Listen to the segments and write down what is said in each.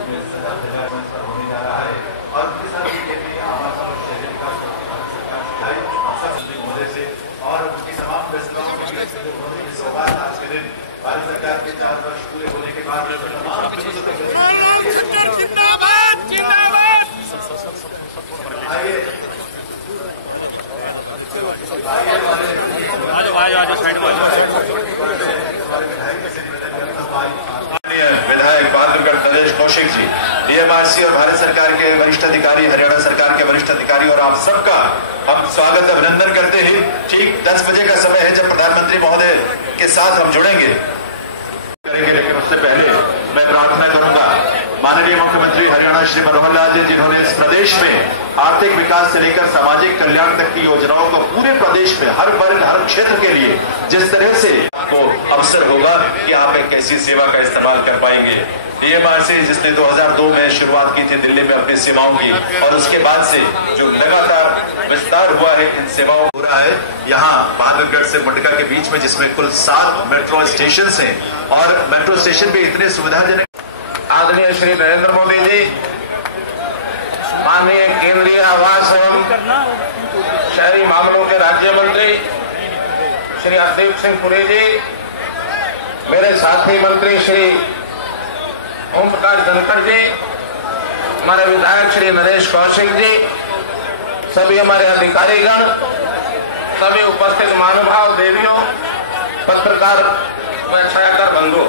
होने जा रहा है और उनके साथ आवास और शहरी विकास से और उनकी तमाम व्यस्तताओं के बीच उन्होंने सौगात आज के दिन भारत सरकार के 4 वर्ष पूरे होने के बाद विधायक बहादुरगढ़ नरेश कौशिक जी, डीएमआरसी और भारत सरकार के वरिष्ठ अधिकारी, हरियाणा सरकार के वरिष्ठ अधिकारी और आप सबका हम स्वागत अभिनंदन करते हैं। ठीक 10 बजे का समय है जब प्रधानमंत्री महोदय के साथ हम जुड़ेंगे करेंगे, लेकिन उससे पहले मैं प्रार्थना करूंगा माननीय मुख्यमंत्री हरियाणा श्री मनोहर लाल जी, जिन्होंने इस प्रदेश में आर्थिक विकास से लेकर सामाजिक कल्याण तक की योजनाओं को पूरे प्रदेश में हर वर्ग हर क्षेत्र के लिए जिस तरह से आपको अवसर होगा कि आप एक ऐसी सेवा का इस्तेमाल कर पाएंगे। डीएमआरसी जिसने 2002 में शुरुआत की थी दिल्ली में अपनी सेवाओं की और उसके बाद से जो लगातार विस्तार हुआ है इन सेवाओं हो रहा है यहाँ बहादुरगढ़ से मुंडका के बीच में, जिसमें कुल 7 मेट्रो स्टेशन हैं और मेट्रो स्टेशन भी इतने सुविधाजनक। आदरणीय श्री नरेंद्र मोदी जी, माननीय केंद्रीय आवास एवं शहरी मामलों के राज्य मंत्री श्री हरदीप सिंह पुरी जी, मेरे साथी मंत्री श्री ओम प्रकाश धनखड़ जी, हमारे विधायक श्री नरेश कौशिक जी, सभी हमारे अधिकारीगण, सभी उपस्थित महानुभाव देवियों, पत्रकार व छायाकर बंधु,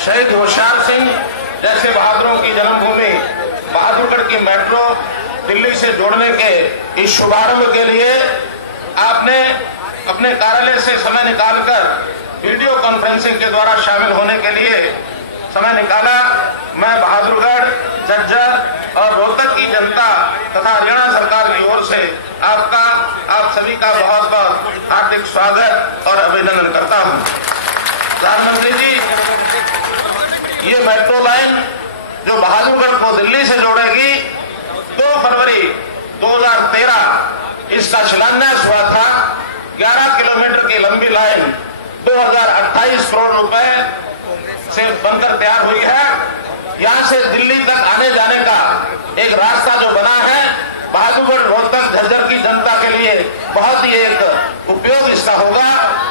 शहीद होशियार सिंह जैसे बहादुरों की जन्मभूमि बहादुरगढ़ की मेट्रो दिल्ली से जोड़ने के इस शुभारंभ के लिए आपने अपने कार्यालय से समय निकालकर वीडियो कॉन्फ्रेंसिंग के द्वारा शामिल होने के लिए समय निकाला। मैं बहादुरगढ़, झज्जर और रोहतक की जनता तथा हरियाणा सरकार की ओर से आप सभी का बहुत बहुत हार्दिक स्वागत और अभिनंदन करता हूं। प्रधानमंत्री जी, ये मेट्रो लाइन जो बहादुरगढ़ को दिल्ली से जोड़ेगी 2 फरवरी 2013 इसका शिलान्यास हुआ था। 11 किलोमीटर की लंबी लाइन 2028 करोड़ रुपए से बनकर तैयार हुई है। यहां से दिल्ली तक आने जाने का एक रास्ता जो बना है बहादुरगढ़, रोहतक, झज्जर की जनता के लिए बहुत ही एक उपयोग इसका होगा।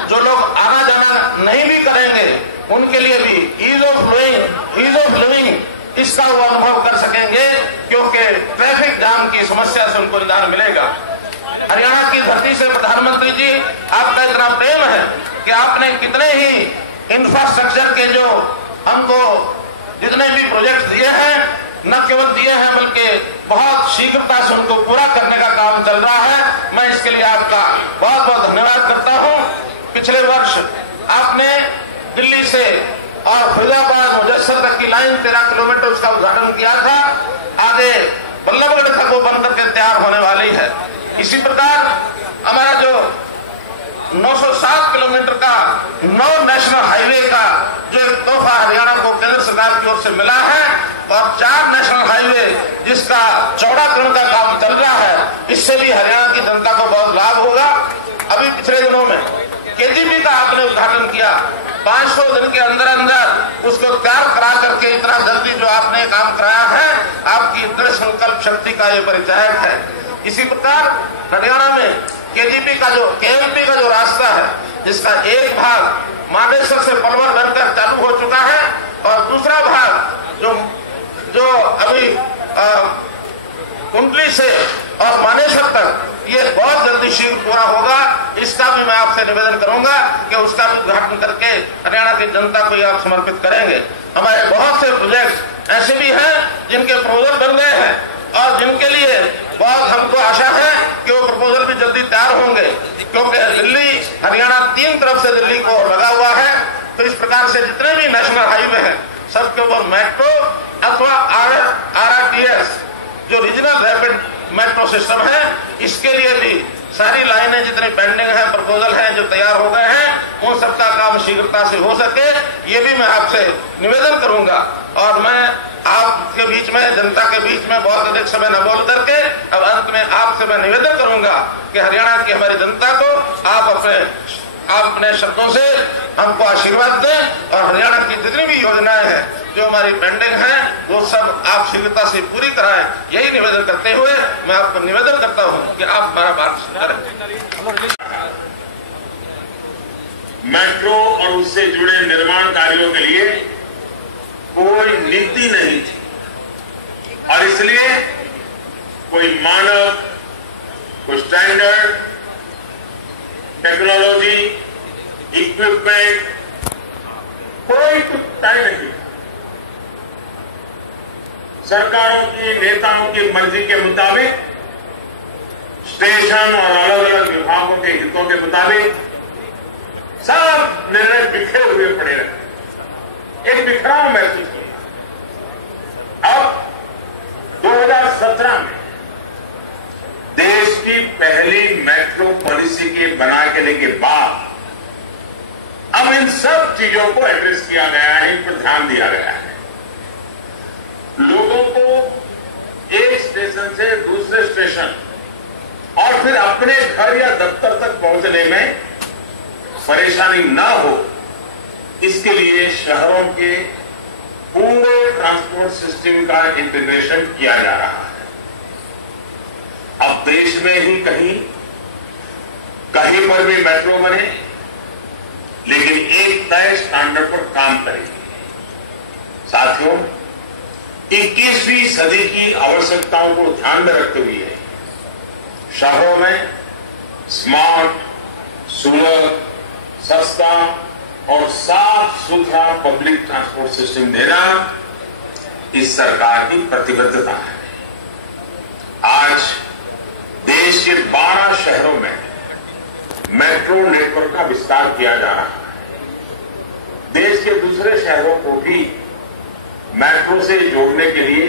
जो लोग आना जाना नहीं भी करेंगे उनके लिए भी ईज ऑफ लिविंग इसका वो अनुभव कर सकेंगे, क्योंकि ट्रैफिक जाम की समस्या से उनको निदान मिलेगा। हरियाणा की धरती से प्रधानमंत्री जी आपका इतना प्रेम है कि आपने कितने ही इंफ्रास्ट्रक्चर के जो हमको जितने भी प्रोजेक्ट दिए हैं, न केवल दिए हैं बल्कि बहुत शीघ्रता से उनको पूरा करने का काम चल रहा है। मैं इसके लिए आपका बहुत बहुत धन्यवाद करता हूं। पिछले वर्ष आपने दिल्ली से और फरीदाबाद मुजफ्फर तक की लाइन 13 किलोमीटर उसका उद्घाटन किया था। आगे बल्लभगढ़ तक वो बनकर के तैयार होने वाली है। इसी प्रकार हमारा जो 907 किलोमीटर का 9 नेशनल हाईवे का जो एक तोहफा हरियाणा को केंद्र सरकार की ओर से मिला है और 4 नेशनल हाईवे जिसका चौड़ाकरण का काम चल रहा है, इससे भी हरियाणा की जनता को बहुत लाभ होगा। अभी पिछले दिनों में केजीपी का आपने उद्घाटन किया। 500 दिन के अंदर अंदर उसको तैयार करा करके इतना जल्दी जो आपने काम कराया है, आपकी दृढ़ संकल्प शक्ति का ये परिचायक है। इसी प्रकार हरियाणा में केएमपी का जो रास्ता है, जिसका एक भाग मानेसर से पलवल बनकर चालू हो चुका है और दूसरा भाग जो अभी कुंडली से और मानेसर तक ये बहुत जल्दी शीघ्र पूरा होगा। इसका भी मैं आपसे निवेदन करूंगा कि उसका भी उद्घाटन करके हरियाणा की जनता को आप समर्पित करेंगे। हमारे बहुत से प्रोजेक्ट ऐसे भी हैं जिनके प्रपोजल बन गए हैं और जिनके लिए बहुत हमको आशा है कि वो प्रपोजल भी जल्दी तैयार होंगे, क्योंकि दिल्ली हरियाणा 3 तरफ से दिल्ली को लगा हुआ है। तो इस प्रकार से जितने भी नेशनल हाईवे हैं सबके ऊपर मेट्रो अथवा RRTS जो रीजनल रैपिड मेट्रो सिस्टम है, इसके लिए भी सारी लाइनें जितनी पेंडिंग है, प्रपोजल हैं जो तैयार हो गए हैं, उन सबका काम शीघ्रता से हो सके, ये भी मैं आपसे निवेदन करूंगा। और मैं आपके बीच में, जनता के बीच में बहुत अधिक समय न बोल करके अब अंत में आपसे मैं निवेदन करूंगा कि हरियाणा की हमारी जनता को आप अपने शब्दों से हमको आशीर्वाद दें और हरियाणा की जितनी भी योजनाएं हैं जो हमारी पेंडिंग है वो सब आप शीघ्रता से पूरी कराएं। यही निवेदन करते हुए मैं आपको निवेदन करता हूं कि आप हमारा मार्गदर्शन करें। मेट्रो और उससे जुड़े निर्माण कार्यों के लिए कोई नीति नहीं थी और इसलिए कोई मानक, कोई स्टैंडर्ड, टेक्नोलॉजी, इक्विपमेंट, कोई तय नहीं। सरकारों की, नेताओं की मर्जी के मुताबिक स्टेशन और अलग अलग विभागों के हितों के मुताबिक सब निर्णय बिखरे हुए पड़े रहे। एक बिखराव महसूस हुआ। अब 2017 में देश की पहली मेट्रो पॉलिसी के बनाने के बाद अब इन सब चीजों को एड्रेस किया गया है, इन पर ध्यान दिया गया है। लोगों को एक स्टेशन से दूसरे स्टेशन और फिर अपने घर या दफ्तर तक पहुंचने में परेशानी ना हो, इसके लिए शहरों के पूरे ट्रांसपोर्ट सिस्टम का इंटीग्रेशन किया जा रहा है। अब देश में ही कहीं पर भी मेट्रो बने, लेकिन एक तय स्टैंडर्ड पर काम करेगी। साथियों, 21वीं सदी की आवश्यकताओं को ध्यान में रखते हुए शहरों में स्मार्ट, सुलभ, सस्ता और साफ सुथरा पब्लिक ट्रांसपोर्ट सिस्टम देना इस सरकार की प्रतिबद्धता है। आज देश के 12 शहरों में मेट्रो नेटवर्क का विस्तार किया जा रहा है। देश के दूसरे शहरों को भी मेट्रो से जोड़ने के लिए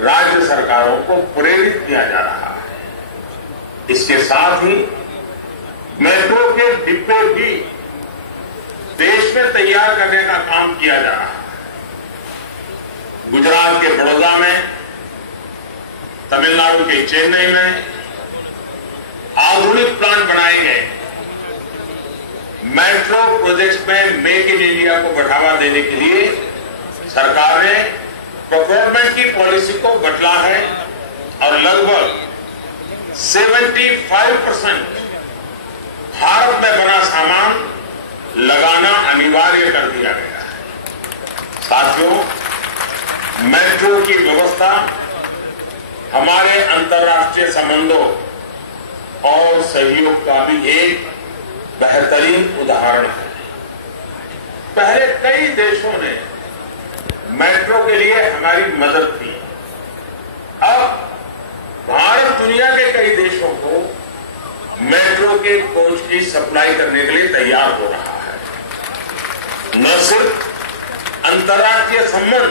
राज्य सरकारों को प्रेरित किया जा रहा है। इसके साथ ही मेट्रो के डिब्बे भी देश में तैयार करने का काम किया जा रहा है। गुजरात के बड़ौदा में, तमिलनाडु के चेन्नई में आधुनिक प्लांट बनाए गए। मेट्रो प्रोजेक्ट्स में मेक इन इंडिया को बढ़ावा देने के लिए सरकार ने प्रोक्योरमेंट की पॉलिसी को बदला है और लगभग 75% भारत में बना सामान लगाना अनिवार्य कर दिया गया है। साथियों, मेट्रो की व्यवस्था हमारे अंतर्राष्ट्रीय संबंधों और सहयोग का भी एक बेहतरीन उदाहरण है। पहले कई देशों ने मेट्रो के लिए हमारी मदद की। अब भारत दुनिया के कई देशों को मेट्रो के कोच की सप्लाई करने के लिए तैयार हो रहा है। न सिर्फ अंतर्राष्ट्रीय संबंध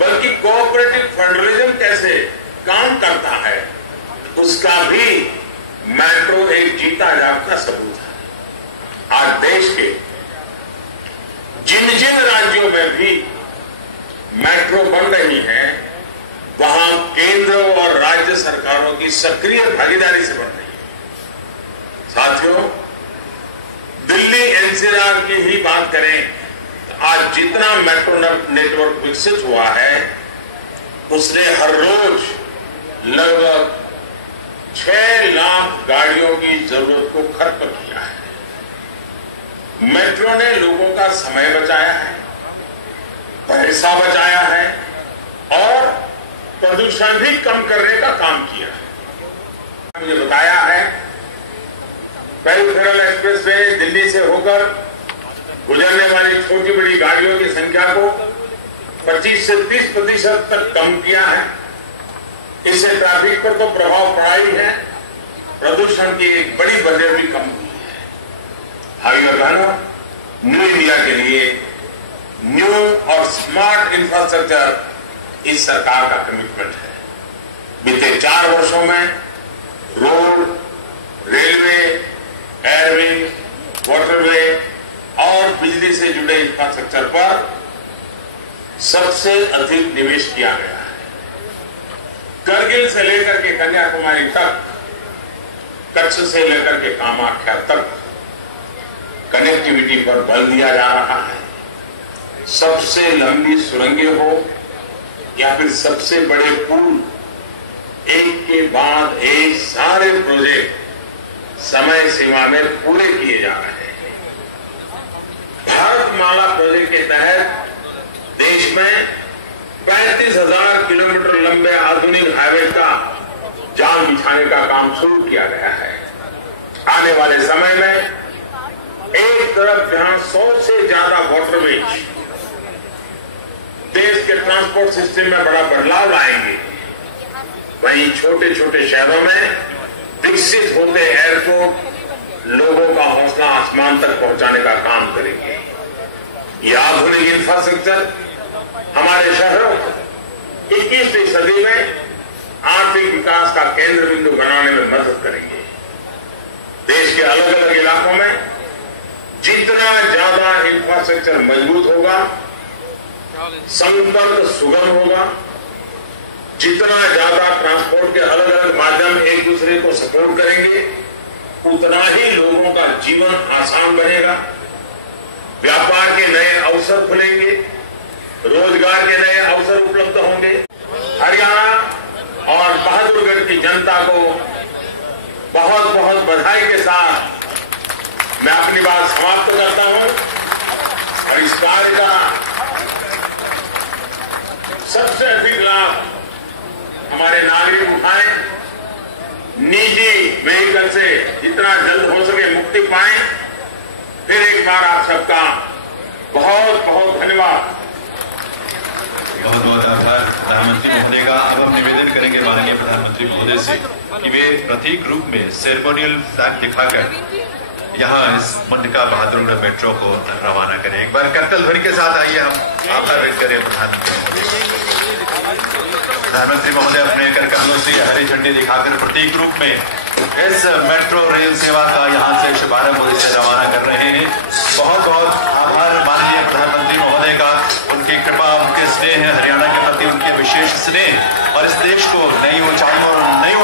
बल्कि कोऑपरेटिव फेडरलिज्म कैसे काम करता है उसका भी मेट्रो एक जीता जागता सबूत है। आज देश के जिन जिन राज्यों में भी मेट्रो बन रही है वहां केंद्र और राज्य सरकारों की सक्रिय भागीदारी से बन रही है। साथियों, दिल्ली एनसीआर की ही बात करें तो आज जितना मेट्रो नेटवर्क विकसित हुआ है उसने हर रोज लगभग 6 लाख गाड़ियों की जरूरत को खत्म किया है। मेट्रो ने लोगों का समय बचाया है, पैसा बचाया है और प्रदूषण भी कम करने का काम किया है। मुझे बताया है पेरिफेरल एक्सप्रेस वे दिल्ली से होकर गुजरने वाली छोटी बड़ी गाड़ियों की संख्या को 25 से 30% तक कम किया है। इससे ट्रैफिक पर तो प्रभाव पड़ा ही है, प्रदूषण की एक बड़ी वजह भी कम हुई है। भाइयों बहनों, न्यू इंडिया के लिए न्यू और स्मार्ट इंफ्रास्ट्रक्चर इस सरकार का कमिटमेंट है। बीते 4 वर्षों में रोड, रेलवे, एयरवे, वाटरवे और बिजली से जुड़े इंफ्रास्ट्रक्चर पर सबसे अधिक निवेश किया गया है। करगिल से लेकर के कन्याकुमारी तक, कच्छ से लेकर के कामाख्या तक कनेक्टिविटी पर बल दिया जा रहा है। सबसे लंबी सुरंगें हो या फिर सबसे बड़े पुल, एक के बाद एक सारे प्रोजेक्ट समय सीमा में पूरे किए जा रहे हैं। भारतमाला प्रोजेक्ट के तहत देश में 35,000 किलोमीटर लंबे आधुनिक हाईवे का जाल बिछाने का काम शुरू किया गया है। आने वाले समय में एक तरफ जहां 100 से ज्यादा वाटरवेज देश के ट्रांसपोर्ट सिस्टम में बड़ा बदलाव लाएंगे, वहीं छोटे छोटे शहरों में विकसित होते एयरपोर्ट लोगों का हौसला आसमान तक पहुंचाने का काम करेंगे। ये आधुनिक इंफ्रास्ट्रक्चर हमारे शहरों को 21वीं सदी में आर्थिक विकास का केंद्र बिंदु बनाने में मदद करेंगे। देश के अलग अलग इलाकों में जितना ज्यादा इंफ्रास्ट्रक्चर मजबूत होगा, संपर्क सुगम होगा, जितना ज्यादा ट्रांसपोर्ट के अलग अलग माध्यम एक दूसरे को सपोर्ट करेंगे, उतना ही लोगों का जीवन आसान बनेगा, व्यापार के नए अवसर खुलेंगे, रोजगार के नए अवसर उपलब्ध होंगे। हरियाणा और बहादुरगढ़ की जनता को बहुत बहुत बधाई के साथ मैं अपनी बात समाप्त करता हूं और इस कार्य का सबसे अधिक लाभ हमारे नागरिक उठाएं, निजी व्हीकल से जितना जल्द हो सके मुक्ति पाएं। फिर एक बार आप सबका बहुत बहुत धन्यवाद। बहुत बहुत आभार प्रधानमंत्री महोदय का। अब हम निवेदन करेंगे माननीय प्रधानमंत्री महोदय से कि वे प्रतीक रूप में सेरेमोनियल फ्लैग दिखाकर यहाँ इस मटका बहादुरगढ़ मेट्रो को रवाना करें। एक बार करतल ध्वनि के साथ आइए हम आभार व्यक्त करें प्रधानमंत्री महोदय। प्रधानमंत्री महोदय अपने कर कदमों से हरी झंडी दिखाकर प्रतीक रूप में इस मेट्रो रेल सेवा का यहाँ से शुभारंभ और इसे रवाना कर रहे हैं। बहुत बहुत आभार माननीय प्रधानमंत्री महोदय का। उनकी कृपा, उनके स्नेह, हरियाणा के प्रति उनके विशेष स्नेह और इस देश को नई ऊंचाइयों और नई